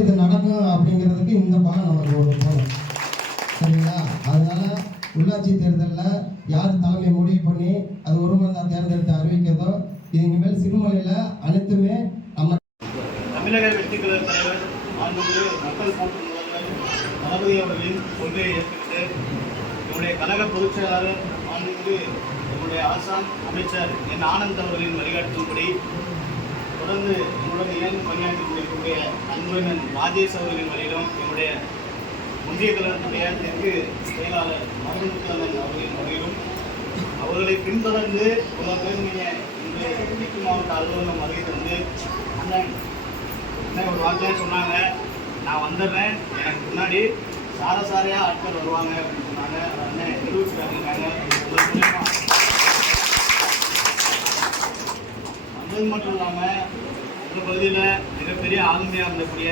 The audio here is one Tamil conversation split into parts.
இது நடக்கும் அப்படிங்கிறதுக்கு இந்த பாலம் நமக்கு ஒரு போதும். சரிங்களா? அதனால உள்ளாட்சி தேர்தலில் யார் தலைமை முடிவு பண்ணி அது ஒரு மணி நேரம் தேர்ந்தெடுத்து அறிவிக்கிறதோ இது இனிமேல் சிறுமலையில் அனைத்துமே நம்ம தமிழக வெற்றிக்கழக தலைவர் மாண்புமிகு மக்கள் கூட்டு முதல்வர் தளபதி அவர்களின் கொள்கையை ஏற்றுக்கிட்டு என்னுடைய கழக பொதுச் செயலாளர் மாண்புமிகு என்னுடைய ஆசான் அமைச்சர் என் ஆனந்த் அவர்களின் வழிகாட்டும்படி தொடர்ந்து என்னுடன் இணைந்து பணியாற்றி கொண்டிருக்கக்கூடிய அன்புடன் ராஜேஷ் அவர்களின் வழியிலும் என்னுடைய ஒன்றிய கழகத்துடைய தெற்கு செயலாளர் மருந்துக்கண்ணன் அவர்களின் வழியிலும் அவர்களை பின்தொடர்ந்து உங்கள் பேர் நீங்கள் இன்று தெற்கு மாவட்ட அலுவலகம் வருகை தந்து அண்ணன் என்ன ஒரு வார்த்தையாக சொன்னாங்க, நான் வந்துடுறேன், எனக்கு முன்னாடி சாரையாக ஆட்கள் வருவாங்க அப்படின்னு சொன்னாங்க. அண்ணன் நிரூபிச்சு காட்டியிருக்காங்க. வந்தது மட்டும் இல்லாமல் இந்த பகுதியில் மிகப்பெரிய ஆளுமையாக இருந்தக்கூடிய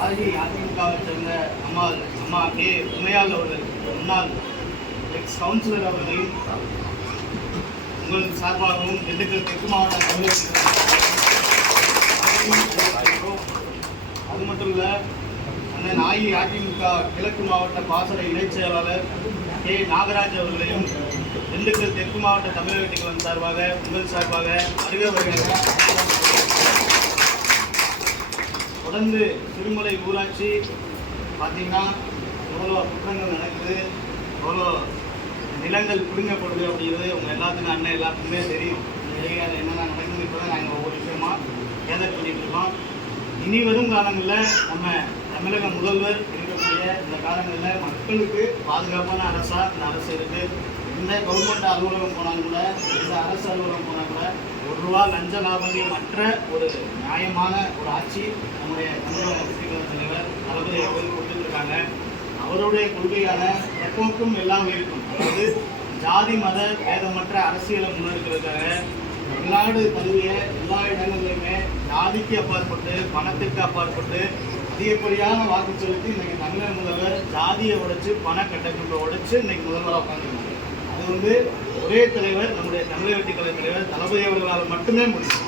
அதிமுகவை சேர்ந்த அம்மா கே உமையாள் அவர்கள், முன்னாள் எக்ஸ் கவுன்சிலர் அவர்களையும் உங்கள் சார்பாகவும் திண்டுக்கல் தெற்கு மாவட்ட அது மட்டும் இல்லை, அண்ணன் அதிமுக கிழக்கு மாவட்ட பாசறை இணைச் செயலாளர் கே நாகராஜ் அவர்களையும் திண்டுக்கல் தெற்கு மாவட்ட தமிழக வெற்றிக்கழகம் சார்பாக உங்கள் சார்பாக வருகை வருகிறார்கள். தொடர்ந்து சிறுமலை ஊராட்சி பார்த்தீங்கன்னா எவ்வளோ குற்றங்கள் நடக்குது, எவ்வளோ நிலங்கள் பிடுங்கப்படுது அப்படிங்கிறது உங்கள் எல்லாத்துக்கும் அண்ணன் எல்லாத்துக்குமே தெரியும். அது என்னென்ன நடக்குது இப்போ தான் நாங்கள் ஒவ்வொரு விஷயமா கேதர் பண்ணிட்டு இருக்கோம். இனி வரும் காலங்களில் நம்ம தமிழக முதல்வர் இருக்கக்கூடிய இந்த காலங்களில் மக்களுக்கு பாதுகாப்பான அரசாக இந்த அரசு இருக்குது. எந்த கவர்மெண்ட் அலுவலகம் போனாலும் கூட, எந்த அரசு அலுவலகம் போனால் கூட ₹1 லஞ்ச லாபங்கள் மற்ற ஒரு நியாயமான ஒரு ஆட்சி நம்முடைய தமிழக வெற்றிக்கழக தலைவர் தளபதி அவர்கள் கொடுத்துருக்காங்க. அவருடைய கொள்கையான எப்போக்கும் எல்லாம் இருக்கும், அதாவது ஜாதி மத பேதமற்ற அரசியலை முன்னெடுக்கிறதுக்காக தமிழ்நாடு தழுவிய எல்லா இடங்களிலுமே ஜாதிக்கு அப்பாற்பட்டு பணத்திற்கு அப்பாற்பட்டு அதிகப்படியான வாக்கு செலுத்தி இன்னைக்கு தமிழக முதல்வர் ஜாதியை உடைச்சு பண கட்டமைப்பை உடைச்சு இன்னைக்கு முதல்வராக உட்காந்துருக்காங்க. அது ஒரே தலைவர் நம்முடைய தமிழக வெற்றிக்கழக தலைவர் தளபதி அவர்களால் மட்டுமே முடியும்.